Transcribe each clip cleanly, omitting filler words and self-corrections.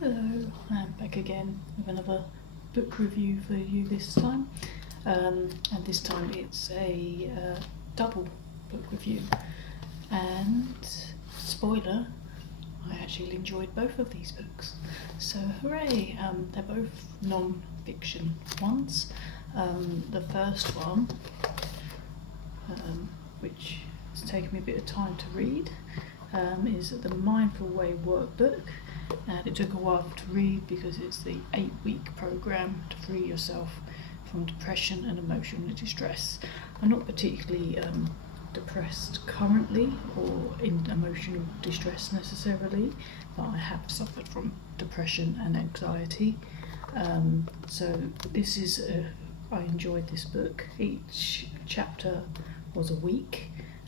Hello, I'm back again with another book review for you this time, and this time it's a double book review, and spoiler, I actually enjoyed both of these books, so hooray. They're both non-fiction ones. The first one, which has taken me a bit of time to read, is the Mindful Way Workbook, and it took a while to read because it's the 8-week program to free yourself from depression and emotional distress. I'm not particularly depressed currently or in emotional distress necessarily, but I have suffered from depression and anxiety. So this is I enjoyed this book. Each chapter was a week,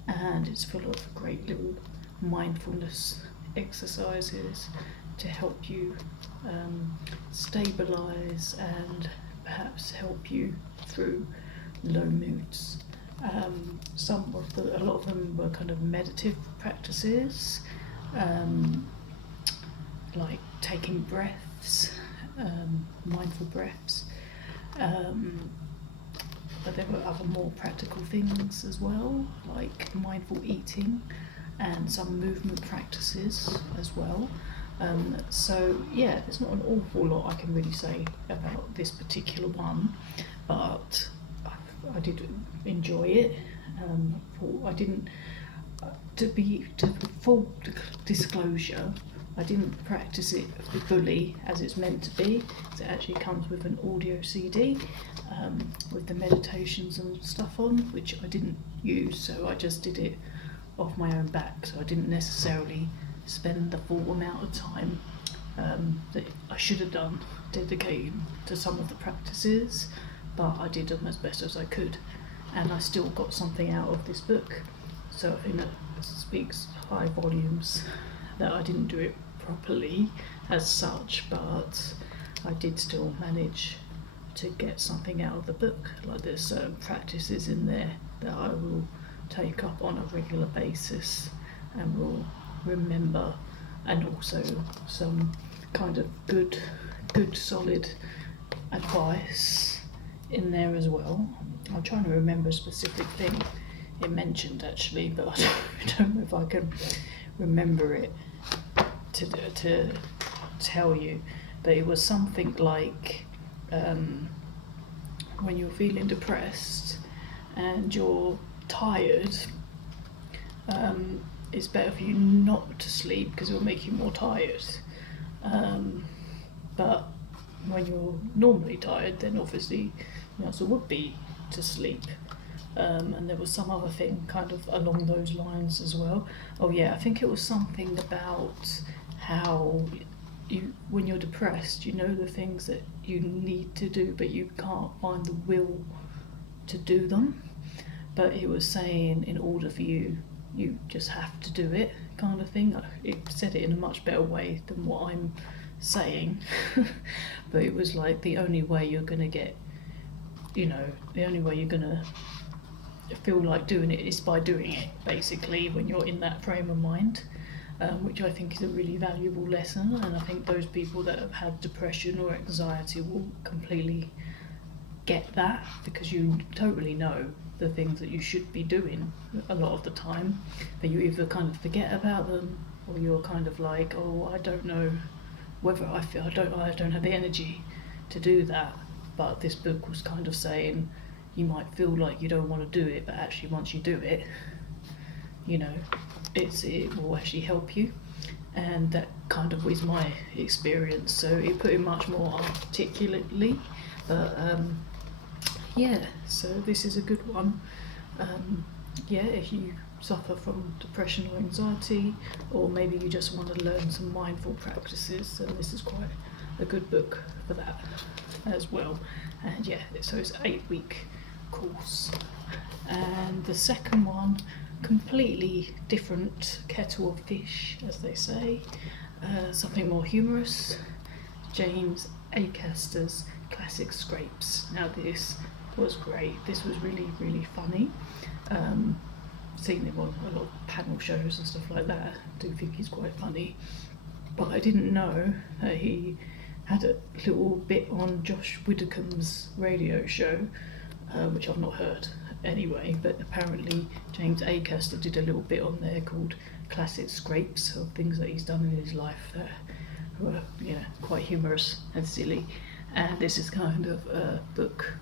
and it's full of great little mindfulness exercises to help you stabilize and perhaps help you through low moods. A lot of them were kind of meditative practices, like taking breaths, mindful breaths. But there were other more practical things as well, like mindful eating and some movement practices as well. So yeah, there's not an awful lot I can really say about this particular one, but I did enjoy it. I didn't, to full disclosure, I didn't practice it fully as it's meant to be. It actually comes with an audio CD with the meditations and stuff on, which I didn't use, so I just did it off my own back, so I didn't necessarily spend the full amount of time that I should have done dedicating to some of the practices, but I did them as best as I could, and I still got something out of this book. So I think that speaks high volumes that I didn't do it properly as such, but I did still manage to get something out of the book. Like there's certain practices in there that I will take up on a regular basis and will remember, and also some kind of good solid advice in there as well. I'm trying to remember a specific thing it mentioned actually, but I don't know if I can remember it to tell you, but it was something like when you're feeling depressed and you're tired, it's better for you not to sleep because it will make you more tired. But when you're normally tired, then obviously the answer would be to sleep. And there was some other thing kind of along those lines as well. Oh yeah, I think it was something about how when you're depressed, you know the things that you need to do, but you can't find the will to do them. But it was saying in order for you just have to do it, kind of thing. It said it in a much better way than what I'm saying. But it was like the only way you're gonna get, the only way you're gonna feel like doing it is by doing it, basically, when you're in that frame of mind, which I think is a really valuable lesson. And I think those people that have had depression or anxiety will completely get that, because you totally know the things that you should be doing a lot of the time, but you either kind of forget about them, or you're kind of like, oh, I don't know whether I don't have the energy to do that. But this book was kind of saying you might feel like you don't want to do it, but actually once you do it, it will actually help you. And that kind of was my experience, so it put it much more articulately. But yeah, so this is a good one. Yeah, if you suffer from depression or anxiety, or maybe you just want to learn some mindful practices, then this is quite a good book for that as well. And yeah, so it's an 8-week course. And the second one, completely different kettle of fish, as they say, something more humorous. James Acaster's Classic Scrapes. Now this was great. This was really, really funny. Seen him on a lot of panel shows and stuff like that. I do think he's quite funny. but I didn't know that he had a little bit on Josh Widdicombe's radio show, which I've not heard anyway, but apparently James Acaster did a little bit on there called Classic Scrapes of things that he's done in his life that were quite humorous and silly, and this is kind of a book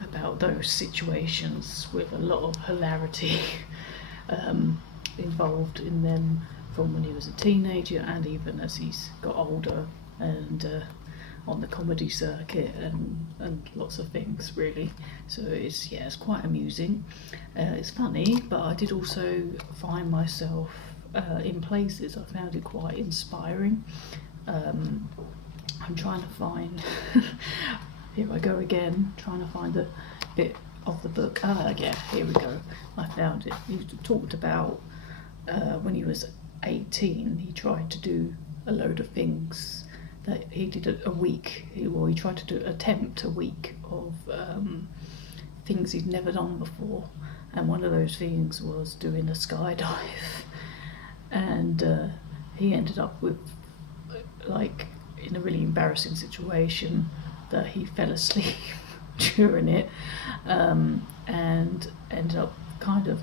about those situations with a lot of hilarity involved in them from when he was a teenager and even as he's got older, and on the comedy circuit and lots of things really. So it's quite amusing. It's funny, but I did also find myself in places I found it quite inspiring. I'm trying to find here I go again, trying to find a bit of the book. Here we go. I found it. He talked about when he was 18, he tried to do a load of things that he did a week. He tried to attempt a week of things he'd never done before, and one of those things was doing a skydive, and he ended up with in a really embarrassing situation that he fell asleep during it, and ended up kind of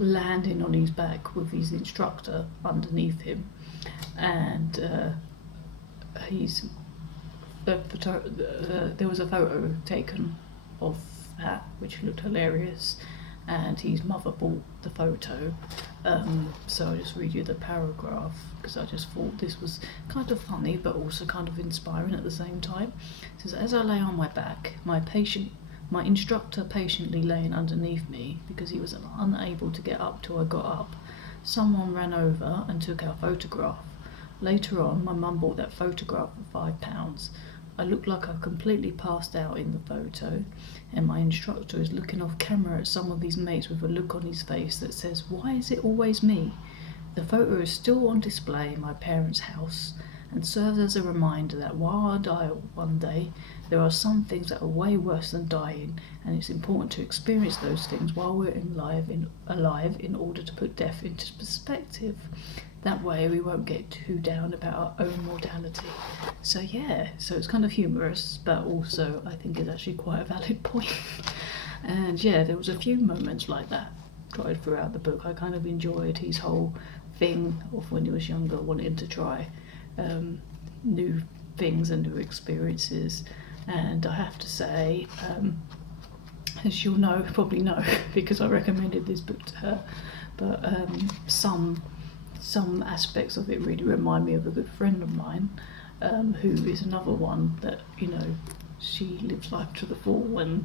landing on his back with his instructor underneath him, and there was a photo taken of that which looked hilarious, and his mother bought the photo, so I'll just read you the paragraph because I just thought this was kind of funny but also kind of inspiring at the same time. It says, "As I lay on my back, my instructor patiently laying underneath me because he was unable to get up till I got up. Someone ran over and took our photograph. Later on, my mum bought that photograph for £5. I look like I've completely passed out in the photo, and my instructor is looking off camera at some of his mates with a look on his face that says, 'Why is it always me?' The photo is still on display in my parents' house and serves as a reminder that while I die one day, there are some things that are way worse than dying, and it's important to experience those things while we're alive in order to put death into perspective. That way we won't get too down about our own mortality." So it's kind of humorous, but also I think it's actually quite a valid point. And there was a few moments like that tried throughout the book. I kind of enjoyed his whole thing of when he was younger wanting to try new things and new experiences, and I have to say, as you'll probably know because I recommended this book to her, but some aspects of it really remind me of a good friend of mine, who is another one that she lives life to the full, and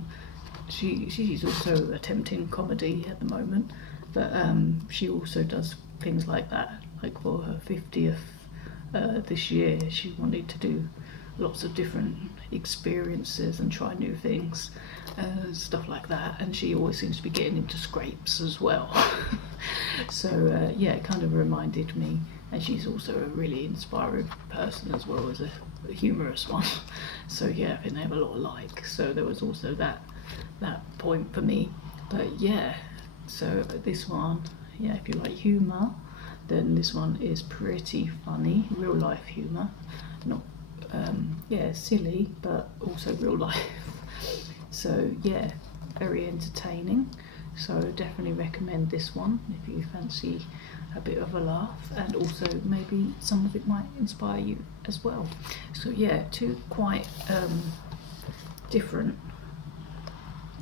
she's also attempting comedy at the moment, but she also does things like that. Like for her 50th this year, she wanted to do lots of different experiences and try new things, stuff like that, and she always seems to be getting into scrapes as well. So it kind of reminded me, and she's also a really inspiring person as well as a humorous one. So I think they have a lot alike, so there was also that point for me. But so this one, if you like humour, then this one is pretty funny, real life humour, not silly, but also real life. So very entertaining. So definitely recommend this one if you fancy a bit of a laugh, and also maybe some of it might inspire you as well. So two quite different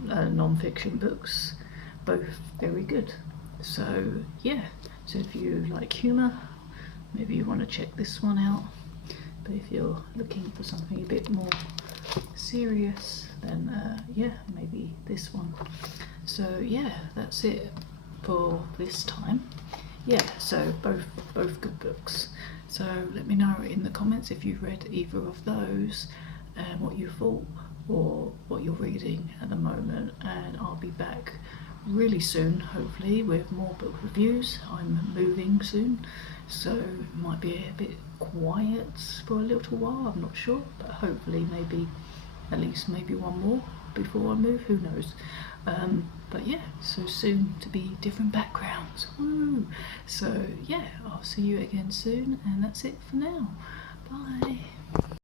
non-fiction books, both very good. So so if you like humour, maybe you want to check this one out, but if you're looking for something a bit more serious, then maybe this one. So that's it for this time. So both good books. So let me know in the comments if you've read either of those and what you thought, or what you're reading at the moment, and I'll be back really soon, hopefully, with more book reviews. I'm moving soon, so it might be a bit quiet for a little while, I'm not sure, but hopefully maybe at least maybe one more before I move, who knows. But yeah, so soon to be different backgrounds. Woo! So yeah, I'll see you again soon, and that's it for now. Bye.